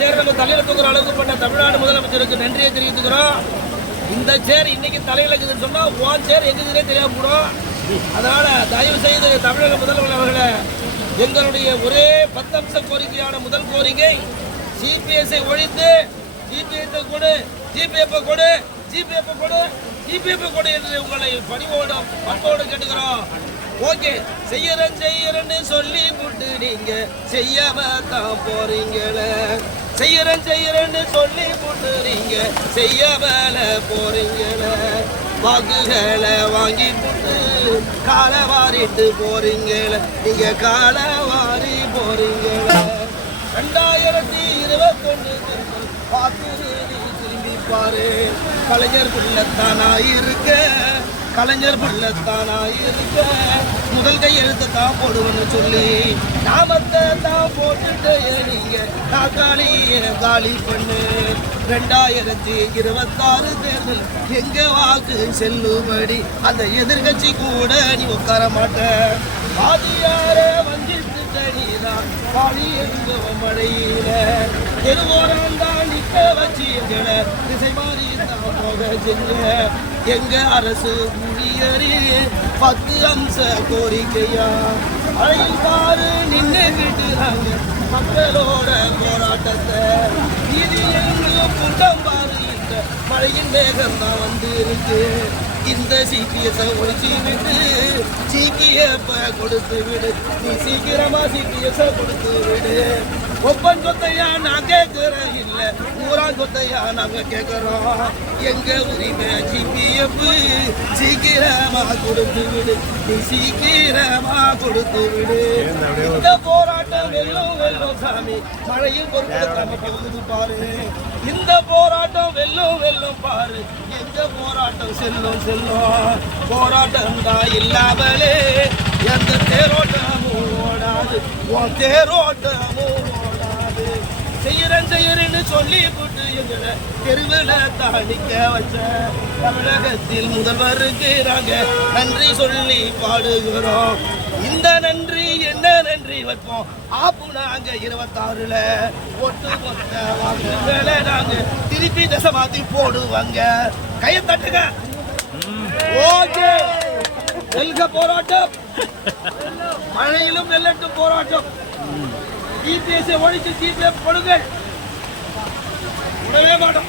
சேர் நம்ம தலையில தூக்குற அளவுக்கு பண்ண தமிழ்நாடு முதலமைச்சருக்கு நன்றியை தெரிவித்துக்கிறோம். இந்த சேர் இன்னைக்கு தலையில இருக்குதுன்னு சொன்னா ஓன் சேர் எங்குதுன்னே தெரியாம போடும் அதனால தயவு செய்து தமிழக முதல்வர் அவர்களை எங்களுடைய ஒரே பத்தம்ச கோரிக்கையான முதல் கோரிக்கை சிபிஎஸ்ஐ ஒழித்து ஜிபிஎஸ் கொடு ஜிபிஎஃப் கொடு ஜிபிஎஃப் கொடு ஜிபிஎஃப் கொடு என்று உங்களை பணிவோடு பண்போடு கேட்டுக்கிறோம். ஓகே செய்யறேன் செய்யறேன்னு சொல்லி விட்டு நீங்க செய்யாம தான் போறீங்களே. செய்யறேன் செய்யறேன்னு சொல்லி புட்டுறீங்க. செய்ய வேலை போறீங்கள. வாக்குகளை வாங்கி புட்டு காலை வாரிட்டு போறீங்கள. நீங்க காலை வாரி போறீங்கள. ரெண்டாயிரத்தி இருபத்தொன்னு பார்த்து திரும்பி பாரு. கலைஞர் பிள்ளைத்தானா இருக்க கலைஞர் பிள்ளைத்தானா இருக்க. முதல் கையெழுத்து தான் போடுவேன்னு சொல்லி நாமத்தை தான் போட்டுட்டு நீங்க காலி பண்ணு. ரெண்டாயிரத்தி இருபத்தாறு தேர்தல் எங்க வாக்கு செல்லுபடி? அந்த எதிர்கட்சி கூட நீ உட்கார மாட்ட. பாதியார வஞ்சிட்டு நீதான். பாடி எங்க மழையில தெருவோரம் தான் நிக்க வச்சு எங்களை திசை மாறி தான் போக செஞ்ச எங்க அரசு ஊழியரில் பத்து அம்ச கோரிக்கையா? அழைப்பாரு நின்று விட்டுறாங்க மக்களோட போராட்டத்தை. இதில் எங்களும் கூட்டம் பாரு இந்த மழையின் வேகம் தான் வந்து இருக்கு இந்த சிபிஎஸ் ஒழிச்சு விட்டு சிபிஎஃப் கொடுத்து விடு. நீ சீக்கிரமா சிபிஎஸ் கொடுத்து விடு. ஒப்பன் சொத்தையா நான் கேட்கிறேன் இல்ல. ஊரான் சொத்தையா நாங்க கேட்கிறோம் எங்க உரிமை? ஜிபிஎஃப் சீக்கிரமா கொடுத்து விடு. நீ சீக்கிரமா கொடுத்து விடு. இந்த போராட்டம் வெல்லும் வெல்லும் சாமி. மழையும் பொருட்கள் பாரு. இந்த போராட்டம் வெல்லும் வெல்லும் பாரு. எங்க போராட்டம் செல்லும் செல்லும்? போராட்டம் தான் இல்லாமலே எந்த தேரோட்டமும் ஓடாது. உன் தேரோட்டமும் சொல்லி போட்டு எங்களை தெருவில் தாளிக்க வச்ச. தமிழகத்தில் முதல்வருக்கு இருக்கிறாங்க நன்றி சொல்லி பாடுகிறோம். இந்த நன்றி என்ன நன்றி வைப்போம்? ஆப்பு நாங்க இருபத்தாறுல ஒட்டு மொத்த வாக்குகளை நாங்க திருப்பி தசை மாத்தி போடுவாங்க. கையை தட்டுங்க. ஓகே. வெல்க போராட்டம். மழையிலும் வெள்ளட்டும் போராட்டம். ஜிபிஎஸ் ஒழித்து ஜிபிஎஃப் கொடுங்கள் விடவே மாட்டோம்.